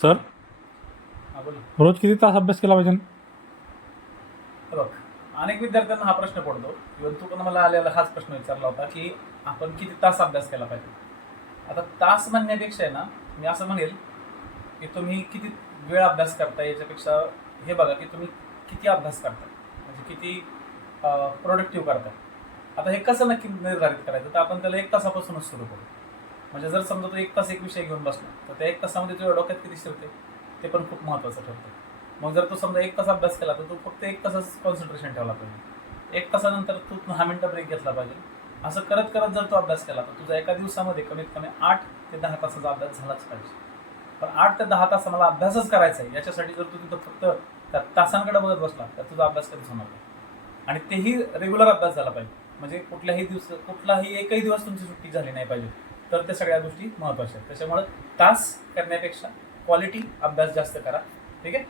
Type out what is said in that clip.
Sir, हा बोला. रोज किती तास अभ्यास केला पाहिजे? बघ, अनेक विद्यार्थ्यांना हा प्रश्न पडतो. इव्हन तू पण मला आलेला हाच प्रश्न विचारला होता की आपण किती तास अभ्यास केला पाहिजे. आता तास म्हणण्यापेक्षा आहे ना, मी असं म्हणेल की तुम्ही किती वेळ अभ्यास करता याच्यापेक्षा हे बघा की तुम्ही किती अभ्यास करता, म्हणजे किती प्रोडक्टिव्ह करताय. आता हे कसं नक्की निर्धारित करायचं, तर आपण त्याला 1 तासापासूनच सुरू करू. म्हणजे जर समजा तू 1 तास एक विषय घेऊन बसला, तर त्या 1 तासामध्ये तुझ्या डोक्यात किती शिरते ते पण खूप महत्त्वाचं ठरतं. मग जर तू समजा 1 तास अभ्यास केला, तर तू फक्त 1 तासच कॉन्सन्ट्रेशन ठेवला पाहिजे. 1 तासानंतर तू 10 मिनिटं ब्रेक घेतला पाहिजे. असं करत करत जर तू अभ्यास केला, तर तुझा एका दिवसामध्ये कमीत कमी 8 ते 10 तासाचा अभ्यास झालाच पाहिजे. पण 8 ते 10 तास मला अभ्यासच करायचा आहे, याच्यासाठी जर तू तिथं फक्त त्या तासांकडे बघत बसला, तर तुझा अभ्यास कधीच होणार नाही. आणि तेही रेग्युलर अभ्यास झाला पाहिजे. म्हणजे कुठलाही एकही दिवस तुमची सुट्टी झाली नाही पाहिजे. तर त्या सगळ्या गोष्टी महत्त्वाच्या आहेत. त्याच्यामुळे तास करण्यापेक्षा क्वालिटी अभ्यास जास्त करा. ठीक आहे.